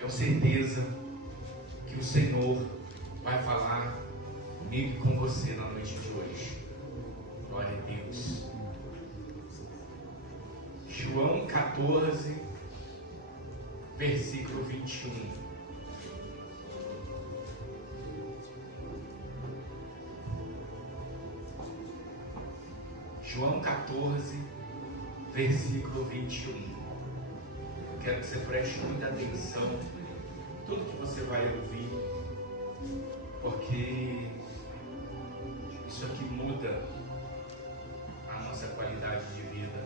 tenho certeza que o Senhor vai falar comigo e com você na noite de hoje. Glória a Deus. João 14, versículo 21. João 14, versículo 21. Quero que você preste muita atenção em tudo que você vai ouvir, porque isso aqui muda a nossa qualidade de vida.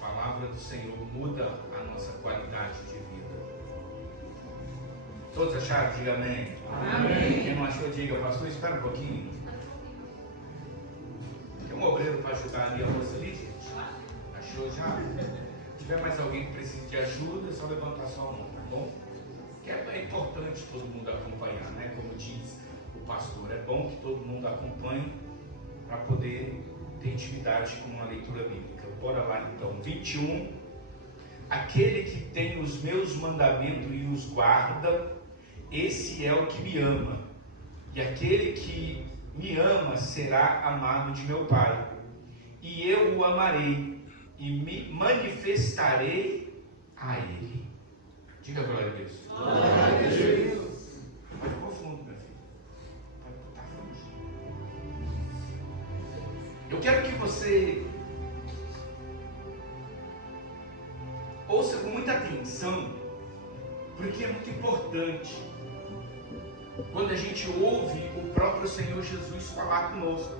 A palavra do Senhor muda a nossa qualidade de vida. Todos acharam? Diga amém. Amém. Quem não achou, diga, pastor, espera um pouquinho. Tem um obreiro para ajudar ali a moça ali, gente? Achou já? Se tiver mais alguém que precisa de ajuda, é só levantar sua mão, tá bom? Que é importante todo mundo acompanhar, né? Como diz o pastor, é bom que todo mundo acompanhe para poder ter intimidade com uma leitura bíblica. Bora lá então, 21. Aquele que tem os meus mandamentos e os guarda, esse é o que me ama. E aquele que me ama será amado de meu Pai. E eu o amarei e me manifestarei a Ele. Diga glória a Deus. Glória a Deus. Vai ficou fundo, meu filho. Vai botar fundo. Eu quero que você ouça com muita atenção, porque é muito importante quando a gente ouve o próprio Senhor Jesus falar conosco.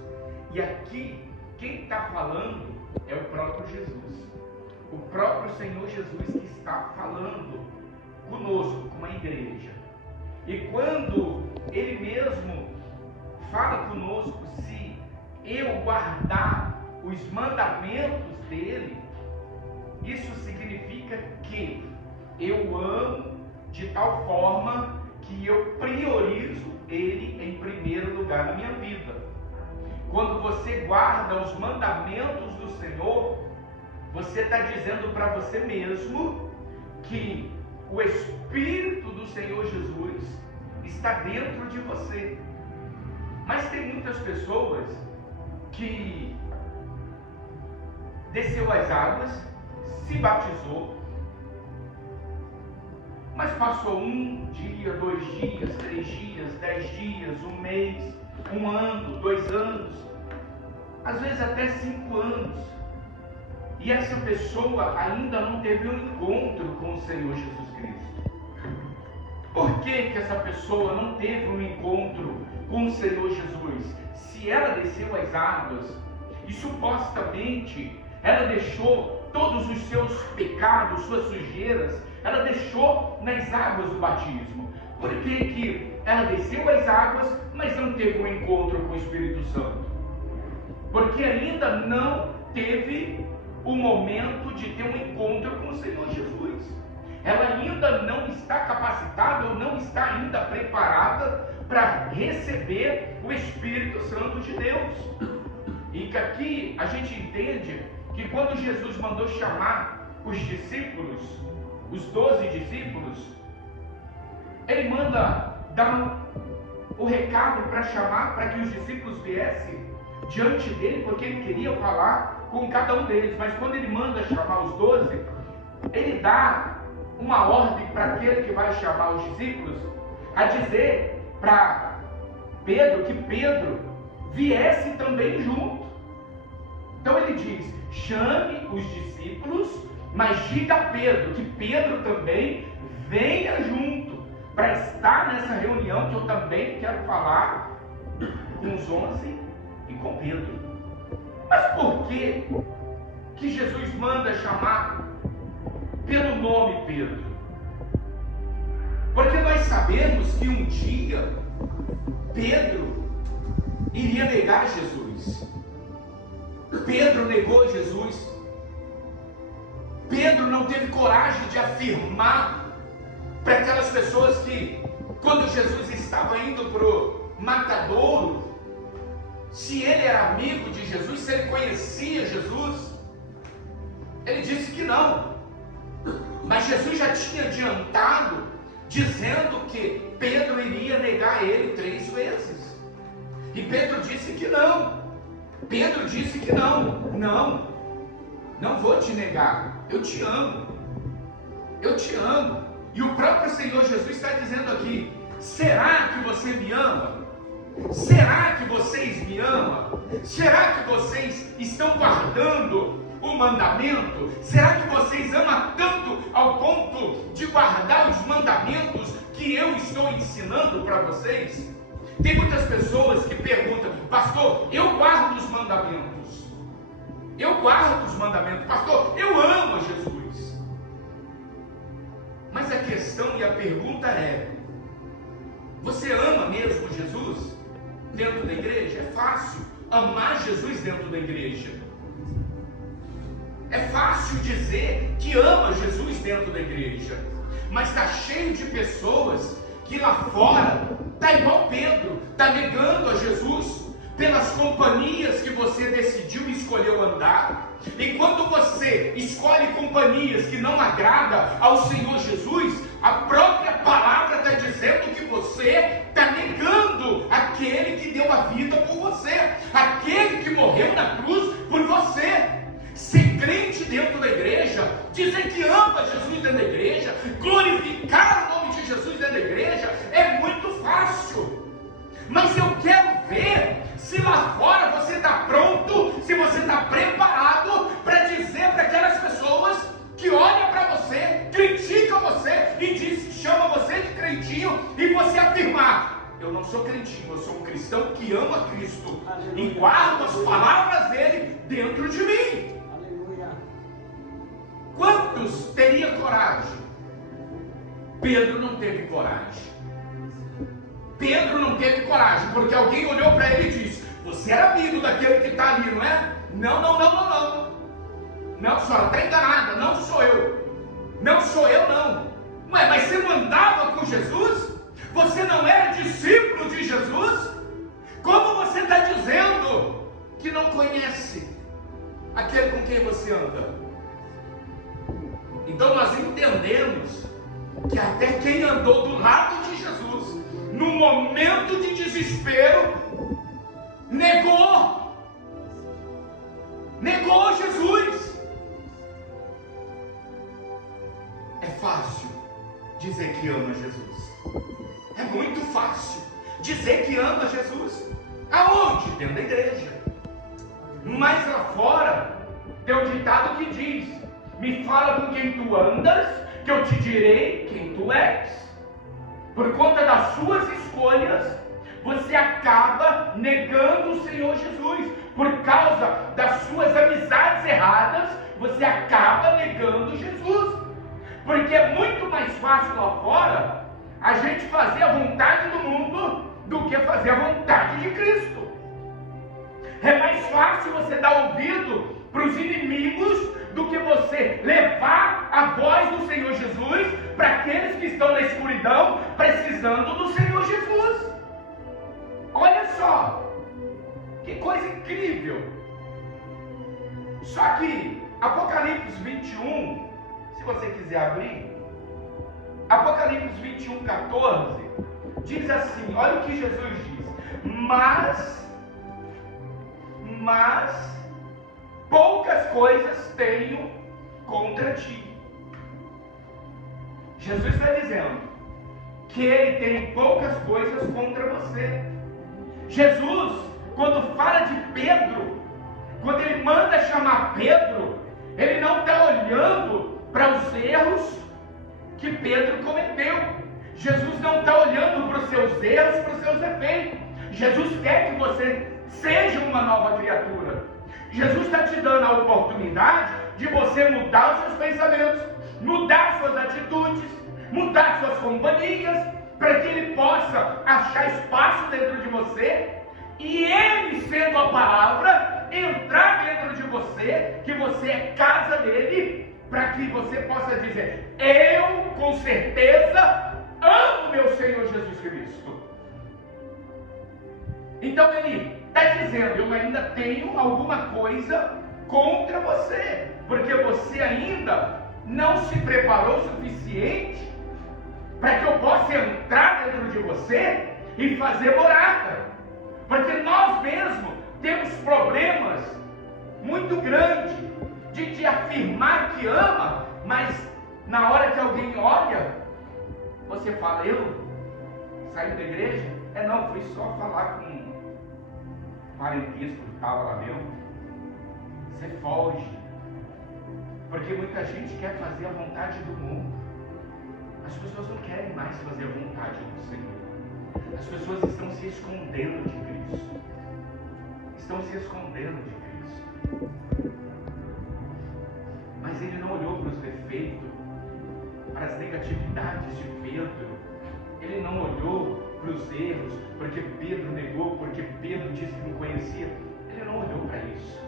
E aqui, quem está falando é o próprio Jesus. O próprio Senhor Jesus que está falando conosco, como a igreja. E quando Ele mesmo fala conosco, se eu guardar os mandamentos dEle, isso significa que eu amo de tal forma que eu priorizo Ele em primeiro lugar na minha vida. Quando você guarda os mandamentos do Senhor, você está dizendo para você mesmo que o Espírito do Senhor Jesus está dentro de você. Mas tem muitas pessoas que desceu as águas, se batizou, mas passou 1 dia, 2 dias, 3 dias, 10 dias, 1 mês, 1 ano, 2 anos, às vezes até 5 anos, e essa pessoa ainda não teve um encontro com o Senhor Jesus Cristo. Por que que essa pessoa não teve um encontro com o Senhor Jesus? Se ela desceu as águas e supostamente ela deixou todos os seus pecados, suas sujeiras, ela deixou nas águas do batismo. Por que que ela desceu as águas, mas não teve um encontro com o Espírito Santo? Porque ainda não teve o momento de ter um encontro com o Senhor Jesus. Ela ainda não está capacitada ou não está ainda preparada para receber o Espírito Santo de Deus. E que aqui a gente entende que quando Jesus mandou chamar os discípulos, os 12 discípulos, Ele manda dar o recado para chamar, para que os discípulos viessem diante dele, porque Ele queria falar com cada um deles. Mas quando Ele manda chamar os 12, Ele dá uma ordem para aquele que vai chamar os discípulos, a dizer para Pedro que Pedro viesse também junto. Então Ele diz: chame os discípulos, mas diga a Pedro que Pedro também venha junto, para estar nessa reunião que eu também quero falar com os 11 e com Pedro. Mas por que que Jesus manda chamar pelo nome Pedro? Porque nós sabemos que um dia Pedro iria negar Jesus. Pedro negou Jesus. Pedro não teve coragem de afirmar para aquelas pessoas que, quando Jesus estava indo para o matadouro, se ele era amigo de Jesus, se ele conhecia Jesus. Ele disse que não. Mas Jesus já tinha adiantado, dizendo que Pedro iria negar ele 3 vezes. E Pedro disse que não. Pedro disse que não vou te negar, eu te amo. Eu te amo. E o próprio Senhor Jesus está dizendo aqui: será que você me ama? Será que vocês me amam? Será que vocês estão guardando o mandamento? Será que vocês amam tanto ao ponto de guardar os mandamentos que eu estou ensinando para vocês? Tem muitas pessoas que perguntam: pastor, eu guardo os mandamentos. Eu guardo os mandamentos. Pastor, eu amo Jesus. Mas a questão e a pergunta é: você ama mesmo Jesus dentro da igreja? É fácil amar Jesus dentro da igreja. É fácil dizer que ama Jesus dentro da igreja. Mas está cheio de pessoas que lá fora está igual Pedro, está negando a Jesus pelas companhias que você decidiu e escolheu andar. E quando você escolhe companhias que não agradam ao Senhor Jesus, a própria palavra está dizendo que você está negando aquele que deu a vida por você, aquele que morreu na cruz por você. Ser crente dentro da igreja, dizer que ama Jesus dentro da igreja, glorificar o nome de Jesus dentro da igreja, é muito fácil. Mas eu quero ver se lá fora você está pronto, se você está preparado para dizer para aquelas pessoas que olham para você, criticam você e chama você de crentinho, e você afirmar: eu não sou crentinho, eu sou um cristão que ama Cristo. Aleluia. E guardo as palavras dele dentro de mim. Aleluia. Quantos teria coragem? Pedro não teve coragem. Pedro não teve coragem, porque alguém olhou para ele e disse: você era amigo daquele que está ali, não é? Não, a senhora está enganada, não sou eu. Não sou eu, não. Ué, mas você não andava com Jesus? Você não era discípulo de Jesus? Como você está dizendo que não conhece aquele com quem você anda? Então nós entendemos que até quem andou do lado de Jesus, no momento de desespero, negou Jesus. É fácil dizer que ama Jesus. É muito fácil dizer que ama Jesus. Aonde? Dentro da igreja. Mas lá fora tem um ditado que diz: me fala com quem tu andas, que eu te direi quem tu és. Por conta das suas escolhas, você acaba negando o Senhor Jesus. Por causa das suas amizades erradas, você acaba negando Jesus. Porque é muito mais fácil lá fora a gente fazer a vontade do mundo do que fazer a vontade de Cristo. É mais fácil você dar ouvido para os inimigos do que você levar a voz do Senhor Jesus para aqueles que estão na escuridão precisando do Senhor Jesus. Olha só, que coisa incrível. Só que Apocalipse 21, se você quiser abrir, Apocalipse 21, 14, diz assim, olha o que Jesus diz: mas poucas coisas tenho contra ti. Jesus está dizendo que ele tem poucas coisas contra você. Jesus, quando fala de Pedro, quando ele manda chamar Pedro, ele não está olhando para os erros que Pedro cometeu. Jesus não está olhando para os seus erros, para os seus defeitos. Jesus quer que você seja uma nova criatura. Jesus está te dando a oportunidade de você mudar os seus pensamentos, mudar suas atitudes, mudar suas companhias, para que ele possa achar espaço dentro de você, e ele, sendo a palavra, entrar dentro de você, que você é casa dele, para que você possa dizer: eu com certeza amo meu Senhor Jesus Cristo. Então ele está dizendo: eu ainda tenho alguma coisa contra você, porque você ainda não se preparou o suficiente para que eu possa entrar dentro de você e fazer morada. Porque nós mesmos temos problemas muito grandes de te afirmar que ama, mas na hora que alguém olha, você fala, eu saí da igreja? Não, fui só falar com um parentesco que estava lá dentro. Você foge. Porque muita gente quer fazer a vontade do mundo. As pessoas não querem mais fazer a vontade do Senhor. As pessoas estão se escondendo de Cristo. Estão se escondendo de Cristo. Mas ele não olhou para os defeitos, para as negatividades de Pedro. Ele não olhou para os erros, porque Pedro negou, porque Pedro disse que não conhecia. Ele não olhou para isso.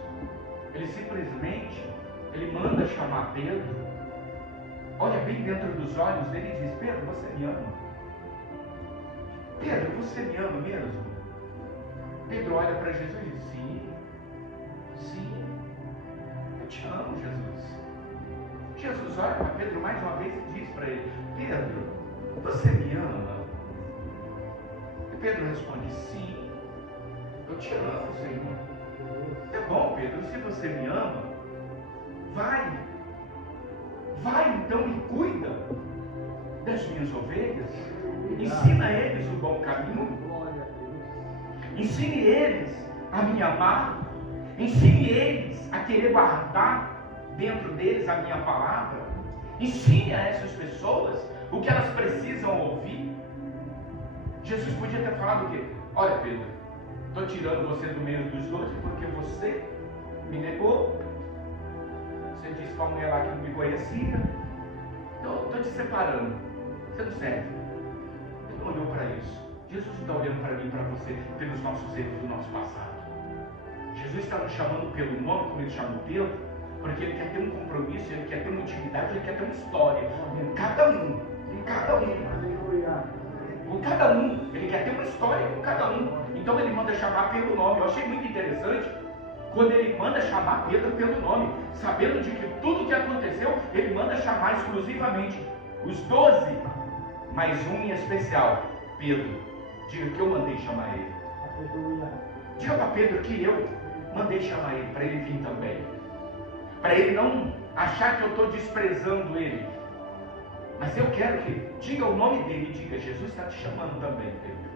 Ele simplesmente, ele manda chamar Pedro, olha bem dentro dos olhos dele e diz, Pedro, você me ama? Pedro, você me ama mesmo? Pedro olha para Jesus e diz, sim, eu te amo, Jesus. Jesus olha para Pedro mais uma vez e diz para ele, Pedro, você me ama? E Pedro responde, sim, eu te amo, Senhor. É bom, Pedro, se você me ama, vai então e cuida das minhas ovelhas, ensina eles o bom caminho, ensine eles a me amar, ensine eles a querer guardar dentro deles a minha palavra, ensine a essas pessoas o que elas precisam ouvir. Jesus podia ter falado o quê? Olha, Pedro, estou tirando você do meio dos 12 porque você me negou. Você disse para a mulher lá que não me conhecia. Então, estou te separando. Você não serve. Ele não olhou para isso. Jesus está olhando para mim e para você pelos nossos erros do nosso passado. Jesus está nos chamando pelo nome, como ele chamou Pedro, porque ele quer ter um compromisso, ele quer ter uma intimidade, ele quer ter uma história. Com cada um. Com cada um. Ele quer ter uma história com cada um. Então ele manda chamar pelo nome. Eu achei muito interessante quando ele manda chamar Pedro pelo nome, sabendo de que tudo que aconteceu, ele manda chamar exclusivamente os 12, mais um em especial, Pedro. Diga que eu mandei chamar ele. Diga para Pedro que eu mandei chamar ele, para ele vir também. Para ele não achar que eu estou desprezando ele. Mas eu quero que diga o nome dele, diga, Jesus está te chamando também, Pedro.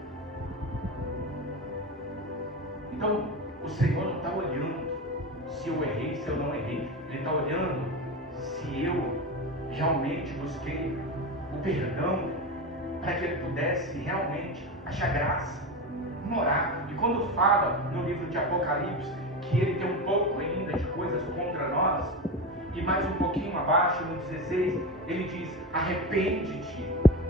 Então, o Senhor não está olhando se eu errei, se eu não errei. Ele está olhando se eu realmente busquei o perdão para que ele pudesse realmente achar graça, morar. E quando fala no livro de Apocalipse que ele tem um pouco ainda de coisas contra nós, e mais um pouquinho abaixo, no 16, ele diz, arrepende-te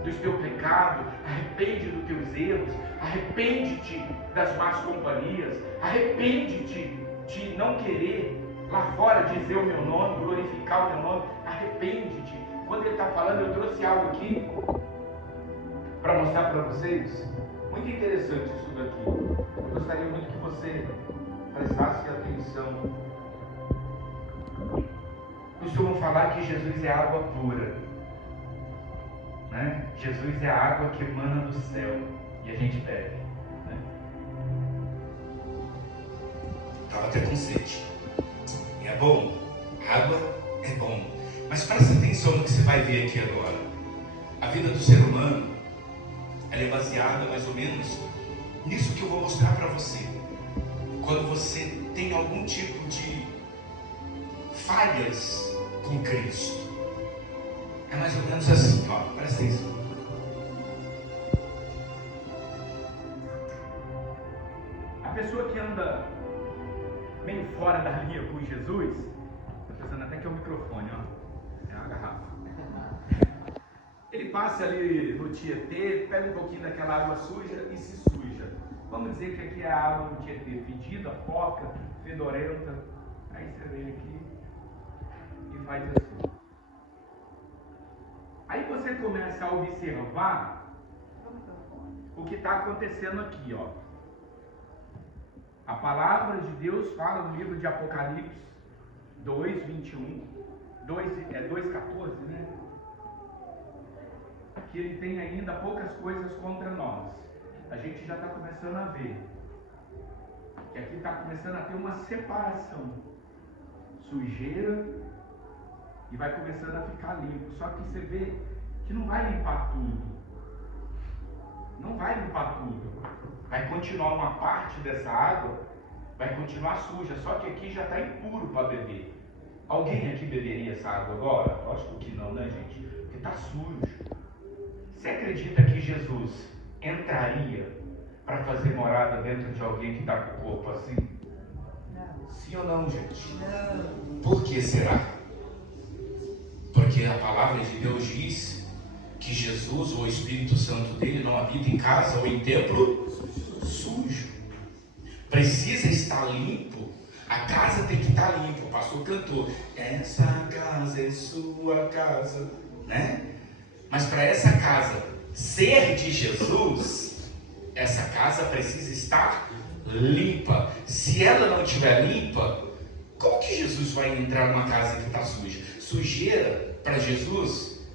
do teu pecado, arrepende dos teus erros, arrepende-te das más companhias, arrepende-te de não querer lá fora dizer o meu nome, glorificar o meu nome, arrepende-te. Quando ele está falando, eu trouxe algo aqui para mostrar para vocês, muito interessante isso daqui. Eu gostaria muito que você prestasse atenção. Costumam falar que Jesus é água pura, né? Jesus é a água que emana do céu e a gente bebe, né? Estava até com sede. É bom, água é bom, mas presta atenção no que você vai ver aqui agora. A vida do ser humano, ela é baseada mais ou menos nisso que eu vou mostrar para você. Quando você tem algum tipo de falhas com Cristo, é mais ou menos assim, ó, presta atenção. A pessoa que anda meio fora da linha com Jesus, estou pensando até que é o microfone, ó, é uma garrafa. Ele passa ali no Tietê, pega um pouquinho daquela água suja e se suja. Vamos dizer que aqui é a água do Tietê, fedida, porca, fedorenta. Aí você vem aqui e faz assim. Aí você começa a observar o que está acontecendo aqui, ó. A palavra de Deus fala no livro de Apocalipse 2, 21, 2,14, né? Que ele tem ainda poucas coisas contra nós. A gente já está começando a ver que aqui está começando a ter uma separação, sujeira, e vai começando a ficar limpo. Só que você vê que não vai limpar tudo. Não vai limpar tudo. Vai continuar uma parte dessa água, vai continuar suja. Só que aqui já está impuro para beber. Alguém aqui beberia essa água agora? Lógico que não, né, gente? Porque está sujo. Você acredita que Jesus entraria para fazer morada dentro de alguém que está com o corpo assim? Não. Sim ou não, gente? Não. Por que será? Porque a palavra de Deus diz que Jesus, ou o Espírito Santo dele, não habita em casa ou em templo sujo. Precisa estar limpo. A casa tem que estar limpa. O pastor cantou: essa casa é sua casa, né? Mas para essa casa ser de Jesus, essa casa precisa estar limpa. Se ela não estiver limpa, como que Jesus vai entrar numa casa que está suja? Sujeira para Jesus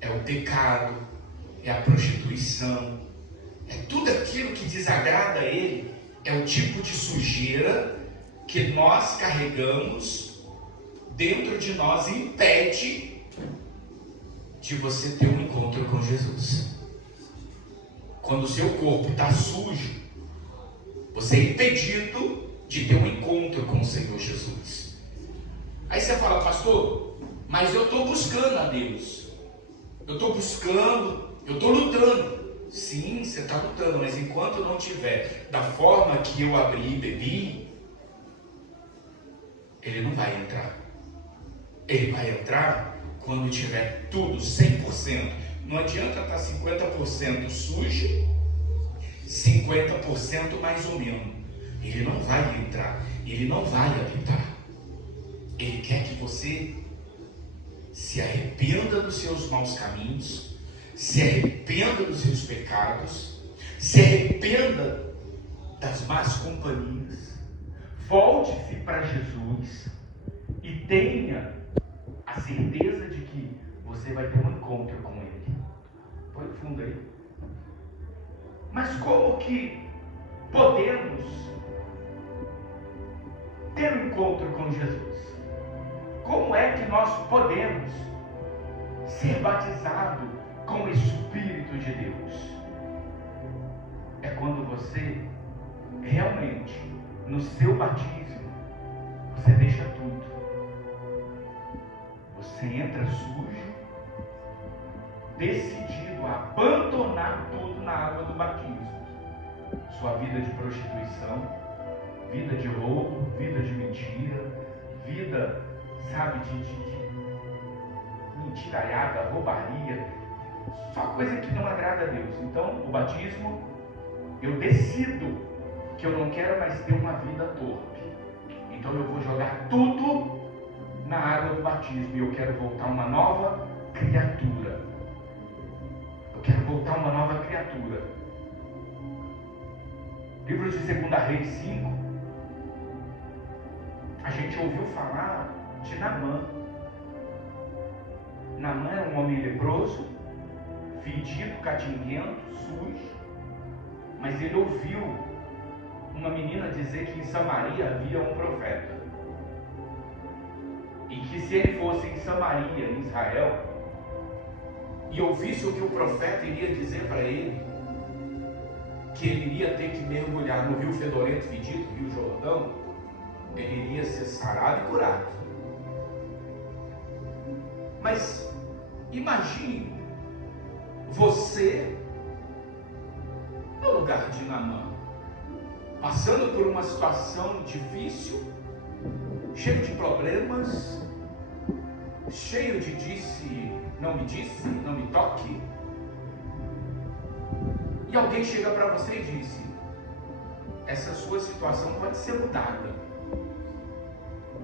é o pecado, é a prostituição, é tudo aquilo que desagrada a Ele. É o tipo de sujeira que nós carregamos dentro de nós e impede de você ter um encontro com Jesus. Quando o seu corpo está sujo, você é impedido de ter um encontro com o Senhor Jesus. Aí você fala: pastor, mas eu estou buscando a Deus, eu estou buscando, eu estou lutando. Sim, você está lutando, mas enquanto não tiver da forma que eu abri e bebi, ele não vai entrar. Ele vai entrar quando tiver tudo 100%. Não adianta estar 50% sujo, 50% mais ou menos. Ele não vai entrar, ele não vai habitar. Ele quer que você se arrependa dos seus maus caminhos, se arrependa dos seus pecados, se arrependa das más companhias, volte-se para Jesus e tenha a certeza de que você vai ter um encontro com Ele. Põe fundo aí. Mas como que podemos ter um encontro com Jesus? Como é que nós podemos ser batizados com o Espírito de Deus? É quando você realmente, no seu batismo, você deixa tudo. Você entra sujo, decidido a abandonar tudo na água do batismo. Sua vida de prostituição, vida de roubo, vida de mentira, vida, sabe, de mentiraiada, roubaria, só coisa que não agrada a Deus. Então, o batismo, eu decido que eu não quero mais ter uma vida torpe. Então eu vou jogar tudo na água do batismo e eu quero voltar uma nova criatura. Eu quero voltar uma nova criatura. Livro de 2 Reis 5, a gente ouviu falar de Naamã. Naamã era um homem leproso, fedido, catinguento, sujo, mas ele ouviu uma menina dizer que em Samaria havia um profeta, e que se ele fosse em Samaria, em Israel, e ouvisse o que o profeta iria dizer para ele, que ele iria ter que mergulhar no rio fedorento fedido, Rio Jordão, ele iria ser sarado e curado. Mas imagine você no lugar de Naamã, passando por uma situação difícil, cheio de problemas, cheio de disse, não me toque. E alguém chega para você e diz: essa sua situação pode ser mudada,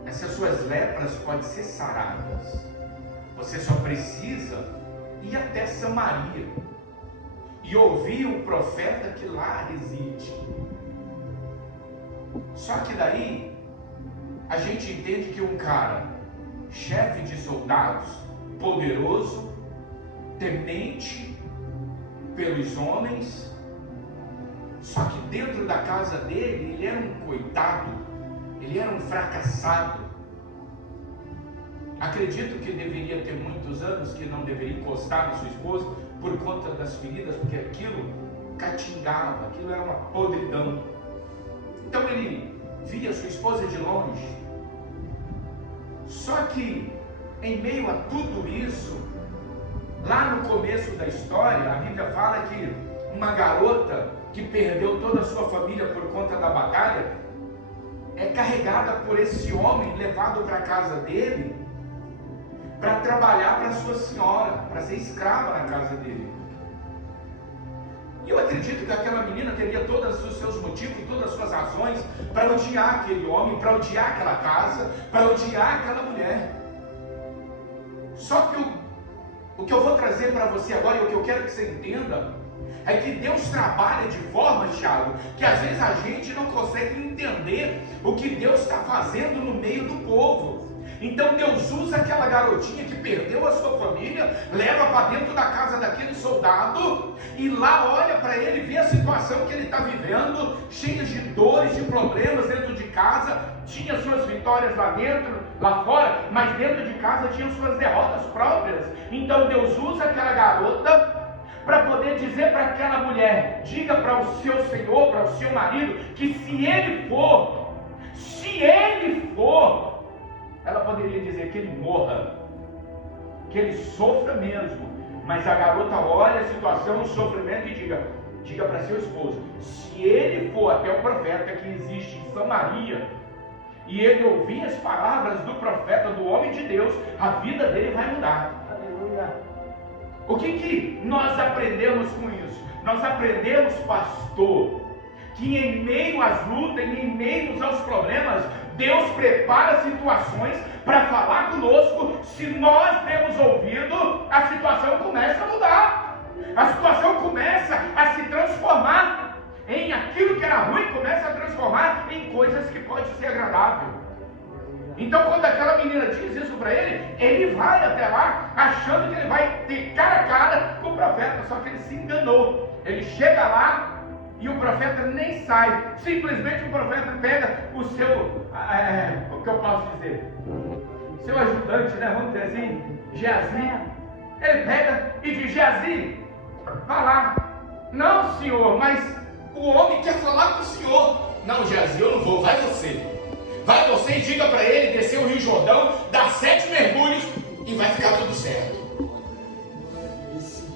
essas suas lepras podem ser saradas, você só precisa ir até Samaria e ouvir o profeta que lá reside. Só que daí a gente entende que um cara chefe de soldados, poderoso, temente pelos homens. Só que dentro da casa dele, ele era um coitado, ele era um fracassado. Acredito que deveria ter muitos anos que não deveria encostar na sua esposa por conta das feridas, porque aquilo catingava, aquilo era uma podridão. Então ele via sua esposa de longe. Só que em meio a tudo isso, lá no começo da história, a Bíblia fala que uma garota que perdeu toda a sua família por conta da batalha é carregada por esse homem, levado para a casa dele para trabalhar para sua senhora, para ser escrava na casa dele. E eu acredito que aquela menina teria todos os seus motivos, todas as suas razões para odiar aquele homem, para odiar aquela casa, para odiar aquela mulher. Só que o que eu vou trazer para você agora, e o que eu quero que você entenda, é que Deus trabalha de forma, Thiago, que às vezes a gente não consegue entender o que Deus está fazendo no meio do povo. Então Deus usa aquela garotinha que perdeu a sua família, leva para dentro da casa daquele soldado, e lá olha para ele, vê a situação que ele está vivendo, cheia de dores, de problemas dentro de casa. Tinha suas vitórias lá dentro, lá fora, mas dentro de casa tinha suas derrotas próprias. Então Deus usa aquela garota para poder dizer para aquela mulher: diga para o seu senhor, para o seu marido, que se ele for, ela poderia dizer que ele morra, que ele sofra mesmo. Mas a garota olha a situação, o sofrimento, e diga para seu esposo: se ele for até o profeta que existe em Samaria, e ele ouvir as palavras do profeta, do homem de Deus, a vida dele vai mudar. Aleluia. O que nós aprendemos com isso? Nós aprendemos, pastor, que em meio às lutas, em meio aos problemas, Deus prepara situações para falar conosco. Se nós temos ouvido, a situação começa a mudar, a situação começa a se transformar em aquilo que era ruim, começa a transformar em coisas que pode ser agradável. Então quando aquela menina diz isso para ele, ele vai até lá achando que ele vai ter cara a cara com o profeta, só que ele se enganou. Ele chega lá e o profeta nem sai. Simplesmente o profeta pega o seu, o que eu posso dizer, seu ajudante, né? Vamos dizer assim, Geazi. Ele pega e diz: Geazi, vai lá. Não, senhor, mas o homem quer falar com o senhor. Não, Geazi, eu não vou, vai você. Vai você e diga para ele descer o Rio Jordão, dar 7 mergulhos e vai ficar tudo certo.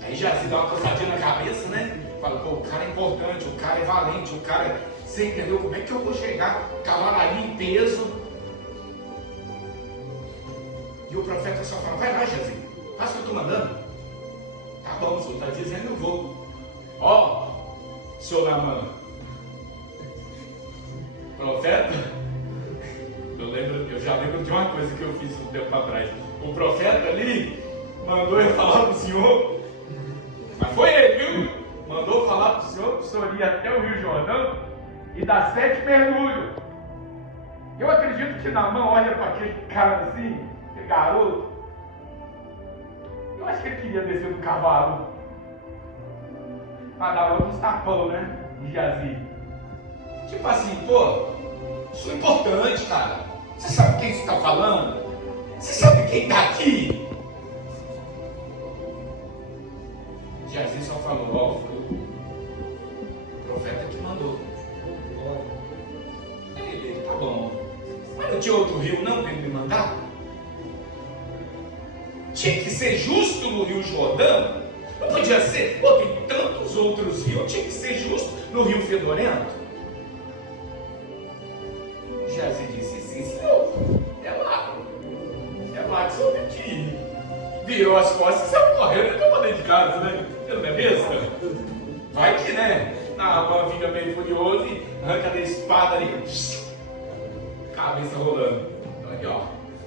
Aí Geazi dá uma coçadinha na cabeça, né? Fala: pô, o cara é importante, o cara é valente, o cara... Você entendeu como é que eu vou chegar? Cavalaria em peso. E o profeta só fala: vai lá, Geazi, faz o que eu estou mandando. Tá bom, o senhor está dizendo, eu vou. Ó, seu Naamã, profeta... Eu já lembro de uma coisa que eu fiz um tempo atrás. O profeta ali mandou eu falar para o senhor, mas foi ele, viu? Mandou falar para o senhor ir até o Rio Jordão e dar 7 mergulhos. Eu acredito que Naamã olha para aquele cara assim, aquele garoto. Eu acho que ele queria descer do cavalo para dar logo uns tapão, né? De Geazi. Tipo assim, pô, isso é importante, cara. Você sabe quem você está falando? Você sabe quem está aqui? Geazi só falou: ó, foi o profeta que mandou. Ele, tá bom. Mas não tinha outro rio não para ele me mandar? Tinha que ser justo no Rio Jordão? Não podia ser? Pô, tem tantos outros rios, tinha que ser justo no Rio Fedorento? Geazi disse: sim, senhor, é lá que o senhor tem que ir. Virou as costas e saiu correndo e tomou dentro de casa, né? Não é mesmo? Vai que, né? Naamã fica meio furioso e arranca da espada ali, cabeça rolando. Então aqui, ó,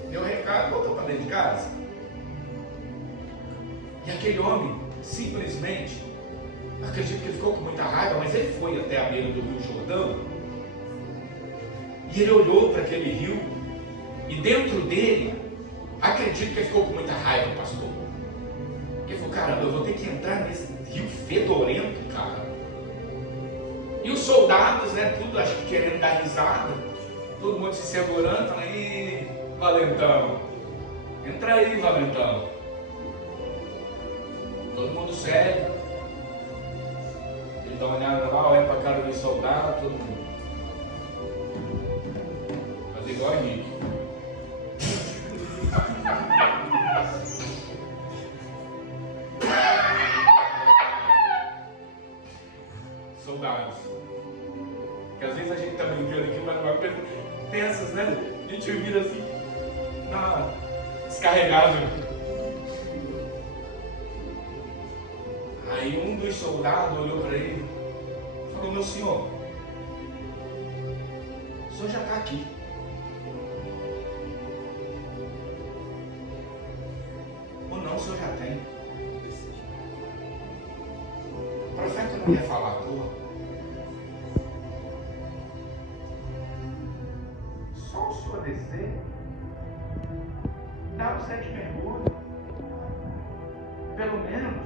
deu recado, voltou para dentro de casa. E aquele homem, simplesmente, acredito que ele ficou com muita raiva, mas ele foi até a beira do Rio Jordão. E ele olhou para aquele rio, e dentro dele Acredito que ele ficou com muita raiva, pastor. Ele falou, caramba, eu vou ter que entrar nesse rio fedorento, cara. E os soldados, né, tudo acho que querendo dar risada, todo mundo se segurando, falando, ih, valentão, entra aí, valentão. Todo mundo sério. Ele dá uma olhada lá, olha pra cara dos soldados, todo mundo. Fazer igual a Henrique. Soldados. Porque às vezes a gente tá brincando aqui, mas pensa, né? A gente vira assim, descarregado. Aí um dos soldados olhou para ele e falou, meu senhor, o senhor já está aqui. Ou não, o senhor já tem. O profeta não ia falar à toa. Só o senhor descer, dá os 7 mergulhos. Pelo menos,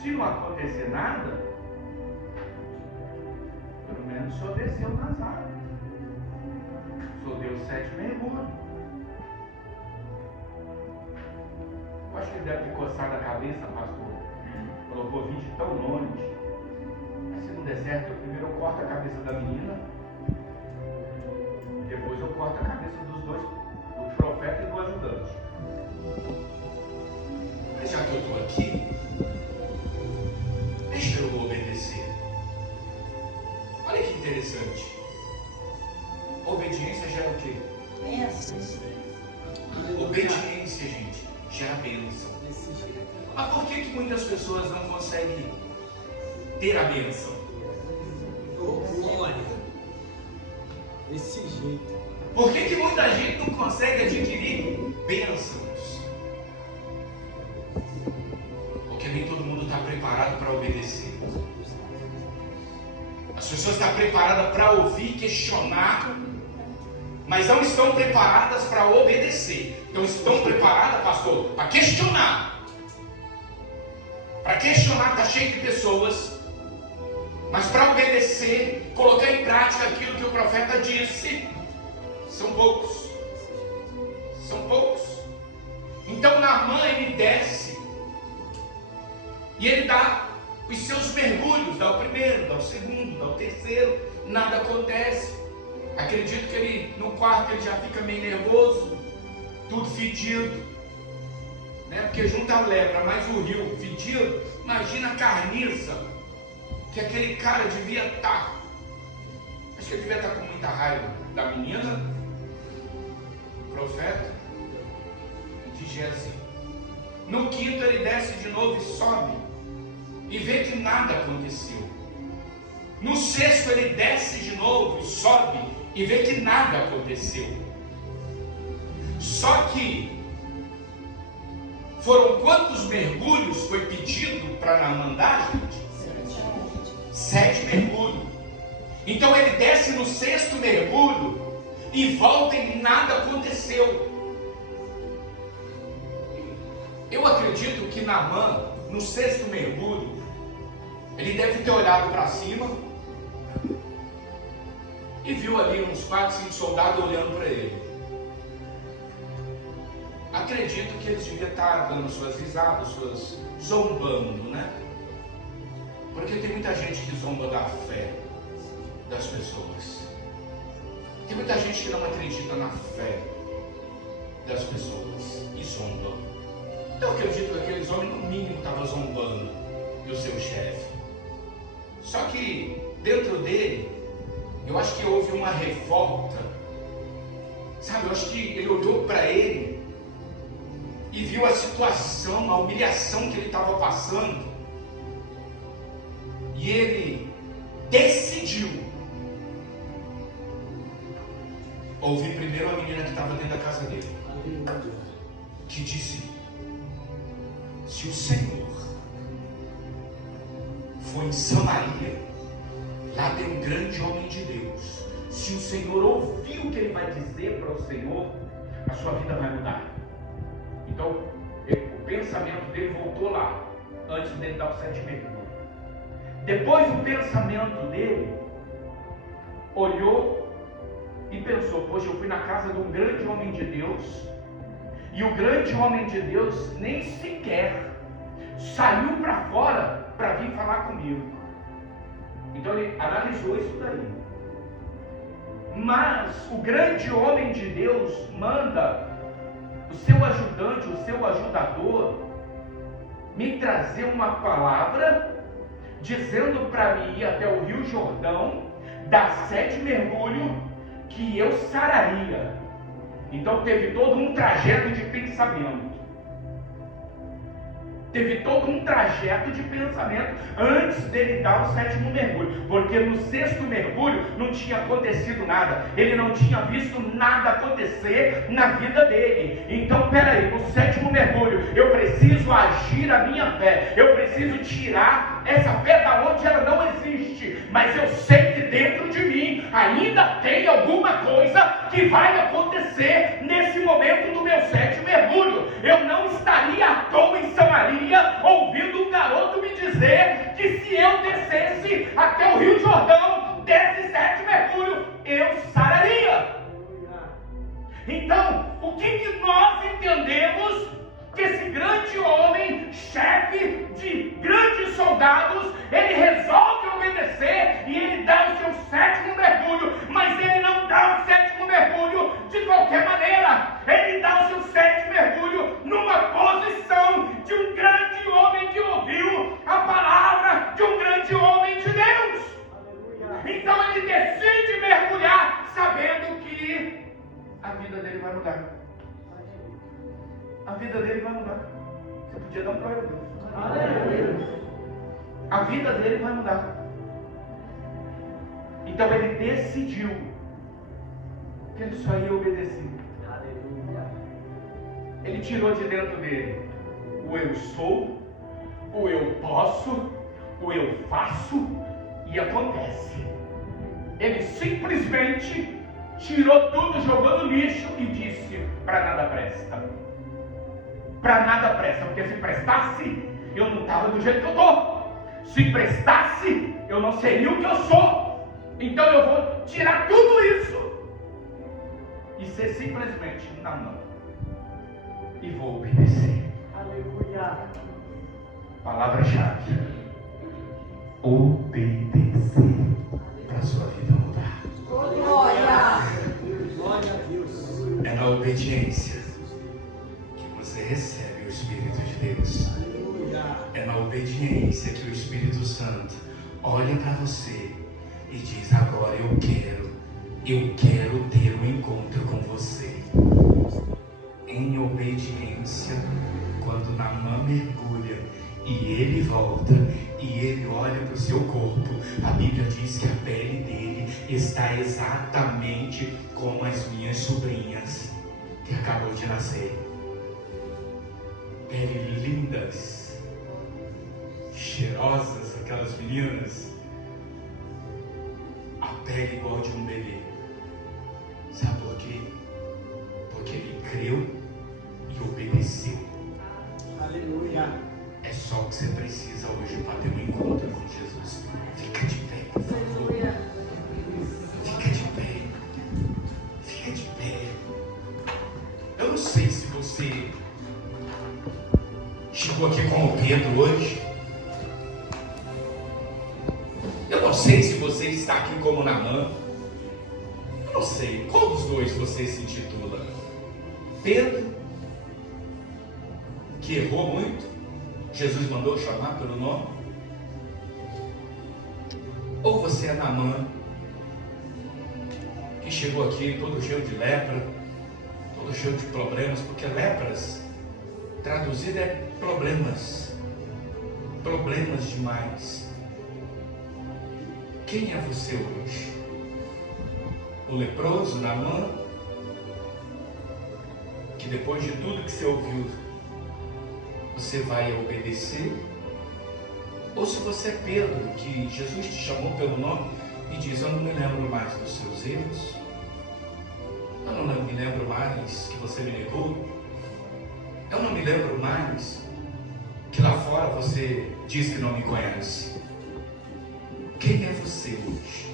se não acontecer nada, pelo menos o senhor desceu nas águas. O senhor deu 7 mergulhos. Eu acho que ele deve ter coçado a cabeça, pastor. Colocou 20 tão longe. Mas se não der certo, primeiro eu corto a cabeça da menina. Depois eu corto a cabeça dos dois, do profeta e do ajudante. Mas já que eu estou aqui, deixa eu obedecer. Olha que interessante. Obediência gera o quê? Bênçãos. Obediência, gente, gera bênção. Mas por que muitas pessoas não conseguem ter a bênção? Glória. Desse jeito. Por que muita gente não consegue adquirir bênçãos? Porque nem todo mundo está preparado para obedecer. As pessoas estão preparadas para ouvir e questionar, mas não estão preparadas para obedecer. Então estão preparadas, pastor, para questionar. Para questionar está cheio de pessoas, mas para obedecer, colocar em prática aquilo que o profeta disse, são poucos. São poucos. Então Naamã, ele desce e ele dá os seus mergulhos, dá o primeiro, dá o segundo, dá o terceiro, nada acontece. Acredito que ele, no quarto, ele já fica meio nervoso, tudo fedido, né? Porque junta a lepra, mais o rio fedido, imagina a carniça que aquele cara devia estar. Acho que ele devia estar com muita raiva da menina, do profeta, de Jesse. No quinto ele desce de novo e sobe, e vê que nada aconteceu. No sexto ele desce de novo e sobe, e vê que nada aconteceu. Só que foram quantos mergulhos foi pedido para Naamã dar, gente? 7 mergulhos. Então ele desce no 6º mergulho e volta e nada aconteceu. Eu acredito que Naamã, no 6º mergulho, ele deve ter olhado para cima e viu ali uns 4, 5 soldados olhando para ele. Acredito que eles deviam estar dando suas risadas, suas zombando, né? Porque tem muita gente que zomba da fé das pessoas. Tem muita gente que não acredita na fé das pessoas e zomba. Então eu acredito que aqueles homens no mínimo estavam zombando do seu chefe. Só que dentro dele, eu acho que houve uma revolta. Sabe, eu acho que ele olhou para ele e viu a situação, a humilhação que ele estava passando. E ele decidiu ouvir primeiro a menina que estava dentro da casa dele, que disse: se o Senhor for em Samaria, lá tem um grande homem de Deus. Se o Senhor ouvir o que ele vai dizer para o Senhor, a sua vida vai mudar. Então, o pensamento dele voltou lá, antes dele dar o 7º mergulho. Depois o pensamento dele olhou e pensou: poxa, eu fui na casa de um grande homem de Deus, e o grande homem de Deus nem sequer saiu para fora para vir falar comigo. Então ele analisou isso daí. Mas o grande homem de Deus manda o seu ajudante, o seu ajudador, me trazer uma palavra dizendo para mim ir até o Rio Jordão, dar 7 mergulhos, que eu sararia. Então teve todo um trajeto de pensamento. Teve todo um trajeto de pensamento antes dele dar o 7º mergulho, porque no 6º mergulho não tinha acontecido nada, ele não tinha visto nada acontecer na vida dele. Então peraí, no 7º mergulho eu preciso agir a minha fé, eu preciso tirar essa fé da onde ela não existe, mas eu sei que dentro de mim ainda tem alguma coisa que vai acontecer nesse momento do meu 7º mergulho. Eu não estaria à toa em Samaria ouvindo um garoto me dizer que se eu descesse até o Rio Jordão, desse 7º mergulho, eu sararia. Então, o que nós entendemos? Que esse grande homem, chefe de grandes soldados, ele resolve obedecer e ele dá o seu 7º mergulho, mas ele não dá o 7º mergulho de qualquer maneira. Ele dá o seu 7º mergulho numa posição de um grande homem que ouviu a palavra de um grande homem de Deus. Então ele decide mergulhar, sabendo que a vida dele vai mudar. A vida dele vai mudar. Você podia dar um glória a Deus. A vida dele vai mudar. Então ele decidiu que ele só ia obedecer. Ele tirou de dentro dele o eu sou, o eu posso, o eu faço e acontece. Ele simplesmente tirou tudo, jogou no lixo e disse: para nada presta. Para nada presta, porque se prestasse, eu não estava do jeito que eu estou. Se prestasse, eu não seria o que eu sou. Então eu vou tirar tudo isso e ser simplesmente na mão. E vou obedecer. Aleluia. Palavra-chave: obedecer para a sua vida mudar. Glória. Glória a Deus. É na obediência você recebe o Espírito de Deus. É na obediência que o Espírito Santo olha para você e diz: agora eu quero ter um encontro com você. Em obediência, quando Naamã mergulha e ele volta e ele olha para o seu corpo, a Bíblia diz que a pele dele está exatamente como as minhas sobrinhas que acabou de nascer. Pele lindas, cheirosas, aquelas meninas, a pele igual de um bebê. Sabe por quê? Porque ele creu e obedeceu. Aleluia. É só o que você precisa hoje para ter um encontro com Jesus. Fica de pé, por favor. Fica de pé. Fica de pé. Eu não sei se você chegou aqui como Pedro hoje. Eu não sei se você está aqui como Naamã. Eu não sei. Qual dos dois você se intitula? Pedro, que errou muito, Jesus mandou chamar pelo nome? Ou você é Naamã, que chegou aqui todo cheio de lepra, todo cheio de problemas, porque lepras, traduzido é problemas, problemas demais. Quem é você hoje? O leproso, Naamã, que depois de tudo que você ouviu, você vai obedecer? Ou se você é Pedro, que Jesus te chamou pelo nome e diz: eu não me lembro mais dos seus erros, Eu não me lembro mais que você me negou. Eu não me lembro mais que lá fora você diz que não me conhece. Quem é você hoje?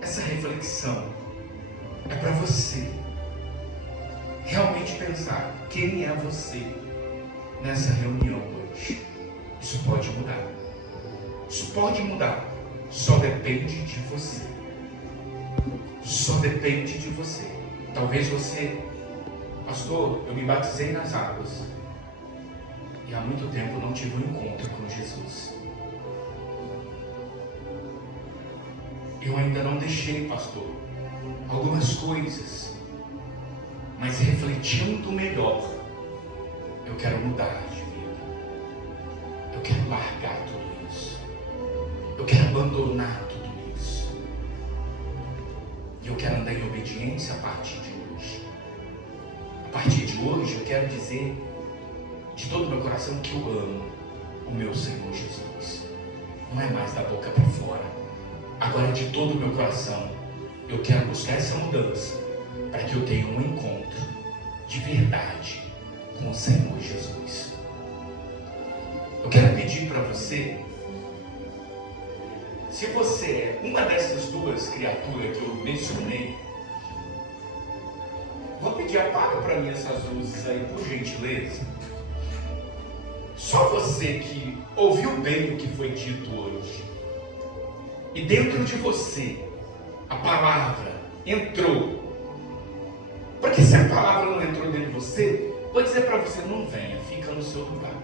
Essa reflexão é para você realmente pensar quem é você nessa reunião hoje. Isso pode mudar. Isso pode mudar. Só depende de você. Só depende de você. Talvez você, pastor, eu me batizei nas águas e há muito tempo não tive um encontro com Jesus. Eu ainda não deixei, pastor, algumas coisas, mas refletindo melhor, eu quero mudar de vida. Eu quero largar tudo isso. Eu quero abandonar tudo isso. E eu quero andar em obediência a partir de hoje. A partir de hoje eu quero dizer de todo o meu coração que eu amo o meu Senhor Jesus. Não é mais da boca para fora. Agora de todo o meu coração eu quero buscar essa mudança para que eu tenha um encontro de verdade com o Senhor Jesus. Eu quero pedir para você, se você é uma dessas duas criaturas que eu mencionei, vou pedir, apaga para mim essas luzes aí, por gentileza. Só você que ouviu bem o que foi dito hoje, e dentro de você a palavra entrou. Porque se a palavra não entrou dentro de você, vou dizer para você, não venha, fica no seu lugar.